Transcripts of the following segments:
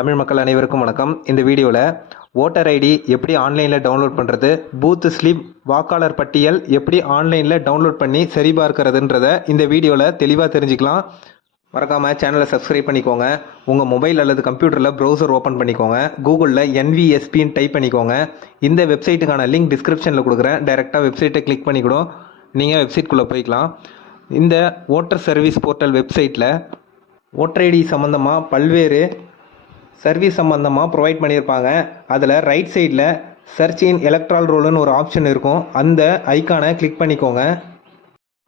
தமிழ் மக்கள் அனைவருக்கும் வணக்கம். இந்த வீடியோவில் ஓட்டர் ஐடி எப்படி ஆன்லைனில் டவுன்லோட் பண்ணுறது பூத் ஸ்லிப் வாக்காளர் பட்டியல் எப்படி ஆன்லைனில் டவுன்லோட் பண்ணி சரிபார்க்கிறதுன்றத இந்த வீடியோவில் தெளிவாக தெரிஞ்சுக்கலாம். மறக்காமல் சேனலை சப்ஸ்கிரைப் பண்ணிக்கோங்க. உங்கள் மொபைல் அல்லது கம்ப்யூட்டரில் ப்ரௌசர் ஓப்பன் பண்ணிக்கோங்க. கூகுளில் என்விஎஸ்பின்னு டைப் பண்ணிக்கோங்க. இந்த வெப்சைட்டுக்கான லிங்க் டிஸ்கிரிப்ஷனில் கொடுக்குறேன். டைரெக்டாக வெப்சைட்டை கிளிக் பண்ணிக்கூடும். நீங்கள் வெப்சைட்குள்ளே போய்க்கலாம். இந்த ஓட்டர் சர்வீஸ் போர்ட்டல் வெப்சைட்டில் ஓட்டர் ஐடி சம்மந்தமாக பல்வேறு சர்வீஸ் சம்மந்தமாக ப்ரொவைட் பண்ணியிருப்பாங்க. அதில் ரைட் சைடில் சர்ச் இன் எலக்ட்ரால் ரோல்னு ஒரு ஆப்ஷன் இருக்கும். அந்த ஐக்கானை கிளிக் பண்ணிக்கோங்க.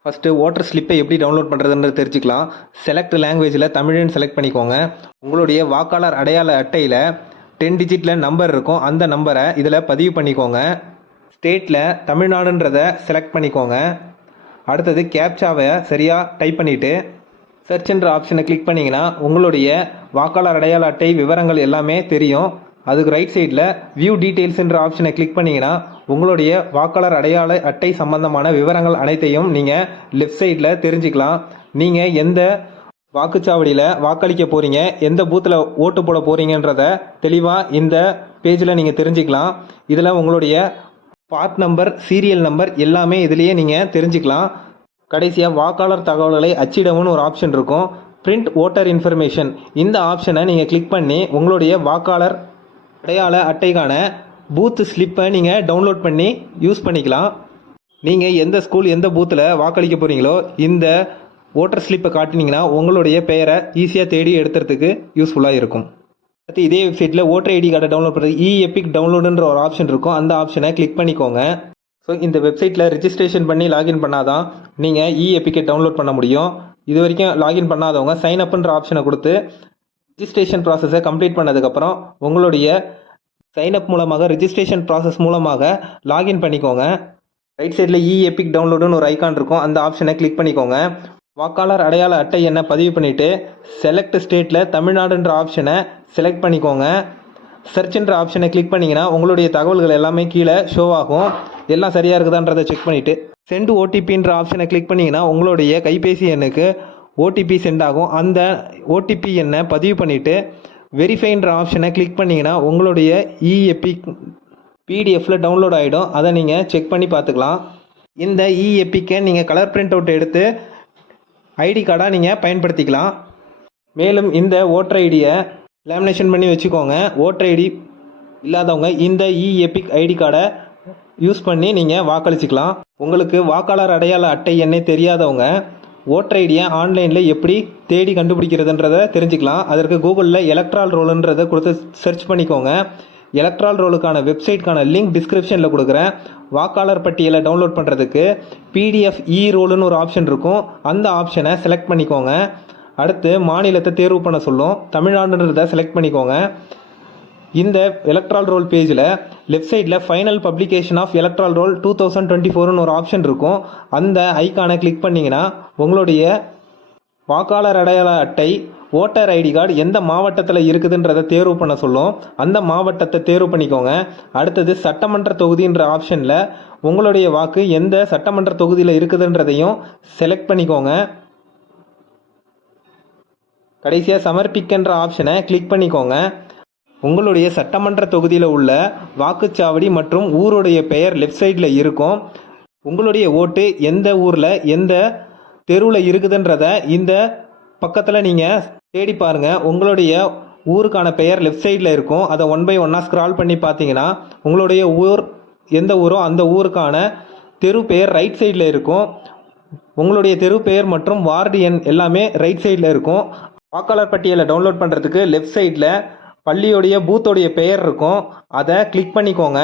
ஃபஸ்ட்டு ஓட்டர் ஸ்லிப்பை எப்படி டவுன்லோட் பண்ணுறதுன்றது தெரிஞ்சுக்கலாம். செலக்ட் லாங்குவேஜில் தமிழ்னு செலக்ட் பண்ணிக்கோங்க. உங்களுடைய வாக்காளர் அடையாள அட்டையில் டென் டிஜிட்டில் நம்பர் இருக்கும். அந்த நம்பரை இதில் பதிவு பண்ணிக்கோங்க. ஸ்டேட்டில் தமிழ்நாடுன்றதை செலக்ட் பண்ணிக்கோங்க. அடுத்தது கேப்சாவை சரியாக டைப் பண்ணிவிட்டு சர்ச்ன்ற ஆப்ஷனை கிளிக் பண்ணிங்கன்னா உங்களுடைய வாக்காளர் அடையாள அட்டை விவரங்கள் எல்லாமே தெரியும். அதுக்கு ரைட் சைடில் வியூ டீட்டெயில்ஸ்ன்ற ஆப்ஷனை கிளிக் பண்ணிங்கன்னா உங்களுடைய வாக்காளர் அடையாள அட்டை சம்பந்தமான விவரங்கள் அனைத்தையும் நீங்கள் லெஃப்ட் சைடில் தெரிஞ்சுக்கலாம். நீங்கள் எந்த வாக்குச்சாவடியில் வாக்களிக்க போகிறீங்க எந்த பூத்தில் ஓட்டு போட போகிறீங்கன்றத தெளிவாக இந்த பேஜில் நீங்கள் தெரிஞ்சுக்கலாம். இதில் உங்களுடைய பார்ட் நம்பர் சீரியல் நம்பர் எல்லாமே இதுலேயே நீங்கள் தெரிஞ்சுக்கலாம். கடைசியாக வாக்காளர் தகவல்களை அச்சிடவும்னு ஒரு ஆப்ஷன் இருக்கும். பிரிண்ட் ஓட்டர் இன்ஃபர்மேஷன் இந்த ஆப்ஷனை நீங்கள் கிளிக் பண்ணி உங்களுடைய வாக்காளர் அடையாள அட்டைக்கான பூத் ஸ்லிப்பை நீங்கள் டவுன்லோட் பண்ணி யூஸ் பண்ணிக்கலாம். நீங்கள் எந்த ஸ்கூல் எந்த பூத்தில் வாக்களிக்க போகிறீங்களோ இந்த ஓட்டர் ஸ்லிப்பை காட்டினீங்கன்னா உங்களுடைய பெயரை ஈஸியாக தேடி எடுத்துறதுக்கு யூஸ்ஃபுல்லாக இருக்கும். அடுத்து இதே வெப்சைட்டில் ஓட்டர் ஐடி கார்டை டவுன்லோட் பண்ணுறது இ எபிக் டவுன்லோடுன்ற ஒரு ஆப்ஷன் இருக்கும். அந்த ஆப்ஷனை கிளிக் பண்ணிக்கோங்க. ஸோ இந்த வெப்சைட்டில் ரிஜிஸ்ட்ரேஷன் பண்ணி லாகின் பண்ணாதான் நீங்கள் இ எபிக்கை டவுன்லோட் பண்ண முடியும். இது வரைக்கும் லாகின் பண்ணாதவங்க சைன் அப்ன்ற ஆப்ஷனை கொடுத்து ரிஜிஸ்ட்ரேஷன் ப்ராசஸை கம்ப்ளீட் பண்ணதுக்கப்புறம் உங்களுடைய சைன் அப் மூலமாக ரிஜிஸ்ட்ரேஷன் ப்ராசஸ் மூலமாக லாகின் பண்ணிக்கோங்க. ரைட் சைடில் இ எபிக் டவுன்லோடுன்னு ஒரு ஐக்கான் இருக்கும். அந்த ஆப்ஷனை கிளிக் பண்ணிக்கோங்க. வாக்காளர் அடையாள அட்டை என்ன பதிவு பண்ணிவிட்டு செலக்ட் ஸ்டேட்டில் தமிழ்நாடுன்ற ஆப்ஷனை செலக்ட் பண்ணிக்கோங்க. சர்ச்ன்ற ஆப்ஷனை கிளிக் பண்ணிங்கன்னா உங்களுடைய தகவல்கள் எல்லாமே கீழே ஷோ ஆகும். எல்லாம் சரியாக இருக்குதான்றதை செக் பண்ணிவிட்டு சென்ட் ஓடிபின்ற ஆப்ஷனை கிளிக் பண்ணிங்கன்னா உங்களுடைய கைபேசி எண்ணுக்கு ஓடிபி சென்ட் ஆகும். அந்த ஓடிபி எண்ணை பதிவு பண்ணிவிட்டு வெரிஃபைன்ற ஆப்ஷனை கிளிக் பண்ணிங்கன்னா உங்களுடைய E பிடிஎஃப்பில் டவுன்லோட் ஆகிடும் அதை நீங்கள் செக் பண்ணி பார்த்துக்கலாம். இந்த இஎப்பிக்கை நீங்கள் கலர் பிரிண்ட் அவுட் எடுத்து ஐடி கார்டாக நீங்கள் பயன்படுத்திக்கலாம். மேலும் இந்த ஓட்டர் ஐடியை லேமினேஷன் பண்ணி வச்சுக்கோங்க. ஓட்டர் ஐடி இல்லாதவங்க இந்த இ எபிக் ஐடி கார்டை யூஸ் பண்ணி நீங்கள் வாக்களிச்சிக்கலாம். உங்களுக்கு வாக்காளர் அடையாள அட்டை என்னே தெரியாதவங்க ஓட்டர் ஐடியை ஆன்லைனில் எப்படி தேடி கண்டுபிடிக்கிறதுன்றதை தெரிஞ்சுக்கலாம். அதற்கு கூகுளில் எலக்ட்ரால் ரோலுன்றதை கொடுத்து சர்ச் பண்ணிக்கோங்க. எலக்ட்ரால் ரோலுக்கான வெப்சைட்கான லிங்க் டிஸ்கிரிப்ஷனில் கொடுக்குறேன். வாக்காளர் பட்டியலை டவுன்லோட் பண்ணுறதுக்கு பிடிஎஃப் இ ரோலுன்னு ஒரு ஆப்ஷன் இருக்கும். அந்த ஆப்ஷனை செலக்ட் பண்ணிக்கோங்க. அடுத்து மாநிலத்தை தேர்வு பண்ண சொல்லும். தமிழ்நாடுன்றதை செலக்ட் பண்ணிக்கோங்க. இந்த எலக்ட்ரால் ரோல் பேஜில் லெஃப்ட் சைடில் final publication of electoral roll two thousand twenty ஃபோர்னு ஒரு ஆப்ஷன் இருக்கும். அந்த ஐக்கானை கிளிக் பண்ணிங்கன்னா உங்களுடைய வாக்காளர் அடையாள அட்டை ஓட்டர் ஐடி கார்டு எந்த மாவட்டத்தில் இருக்குதுன்றதை தேர்வு பண்ண சொல்லும். அந்த மாவட்டத்தை தேர்வு பண்ணிக்கோங்க. அடுத்தது சட்டமன்ற தொகுதின்ற ஆப்ஷனில் உங்களுடைய வாக்கு எந்த சட்டமன்ற தொகுதியில் இருக்குதுன்றதையும் செலக்ட் பண்ணிக்கோங்க. கடைசியாக சமர்ப்பிக்கின்ற ஆப்ஷனை கிளிக் பண்ணிக்கோங்க. உங்களுடைய சட்டமன்ற தொகுதியில் உள்ள வாக்குச்சாவடி மற்றும் ஊருடைய பெயர் லெஃப்ட் சைடில் இருக்கும். உங்களுடைய ஓட்டு எந்த ஊரில் எந்த தெருவில் இருக்குதுன்றத இந்த பக்கத்தில் நீங்கள் தேடி பாருங்கள் உங்களுடைய ஊருக்கான பெயர் லெஃப்ட் சைடில் இருக்கும். அதை ஒன் பை ஒன்னாக ஸ்க்ரால் பண்ணி பார்த்தீங்கன்னா உங்களுடைய ஊர் எந்த ஊரோ அந்த ஊருக்கான தெரு பெயர் ரைட் சைடில் இருக்கும். உங்களுடைய தெரு பெயர் மற்றும் வார்டு எண் எல்லாமே ரைட் சைடில் இருக்கும். வாக்காளர் பட்டியலை டவுன்லோட் பண்ணுறதுக்கு லெஃப்ட் சைடில் பள்ளியோடைய பூத்தோடைய பெயர் இருக்கும். அதை கிளிக் பண்ணிக்கோங்க.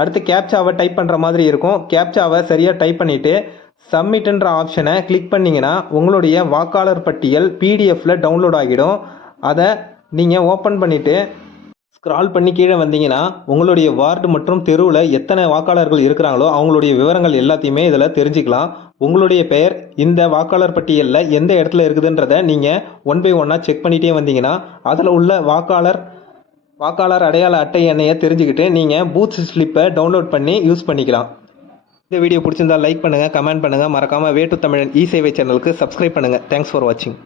அடுத்து கேப்சாவை டைப் பண்ணுற மாதிரி இருக்கும். கேப்சாவை சரியாக டைப் பண்ணிவிட்டு சப்மிட்டுன்ற ஆப்ஷனை கிளிக் பண்ணிங்கன்னா உங்களுடைய வாக்காளர் பட்டியல் பிடிஎஃப்பில் டவுன்லோட் ஆகிடும். அதை நீங்கள் ஓப்பன் பண்ணிவிட்டு ஸ்க்ரால் பண்ணி கீழே வந்தீங்கன்னா உங்களுடைய வார்டு மற்றும் தெருவில் எத்தனை வாக்காளர்கள் இருக்கிறாங்களோ அவங்களுடைய விவரங்கள் எல்லாத்தையுமே இதில் தெரிஞ்சுக்கலாம். உங்களுடைய பெயர் இந்த வாக்காளர் பட்டியலில் எந்த இடத்துல இருக்குதுன்றதை நீங்கள் ஒன் பை ஒன்னாக செக் பண்ணிகிட்டே வந்தீங்கன்னா அதில் உள்ள வாக்காளர் வாக்காளர் அடையாள அட்டை எண்ணையை தெரிஞ்சுக்கிட்டு நீங்கள் பூத் ஸ்லிப்பை டவுன்லோட் பண்ணி யூஸ் பண்ணிக்கலாம். இந்த வீடியோ பிடிச்சிருந்தா லைக் பண்ணுங்கள் கமெண்ட் பண்ணுங்கள் மறக்காமல் வே டு தமிழன் இ சேவை சேனலுக்கு சப்ஸ்கிரைப் பண்ணுங்கள் தேங்க்ஸ் ஃபார் வாட்சிங்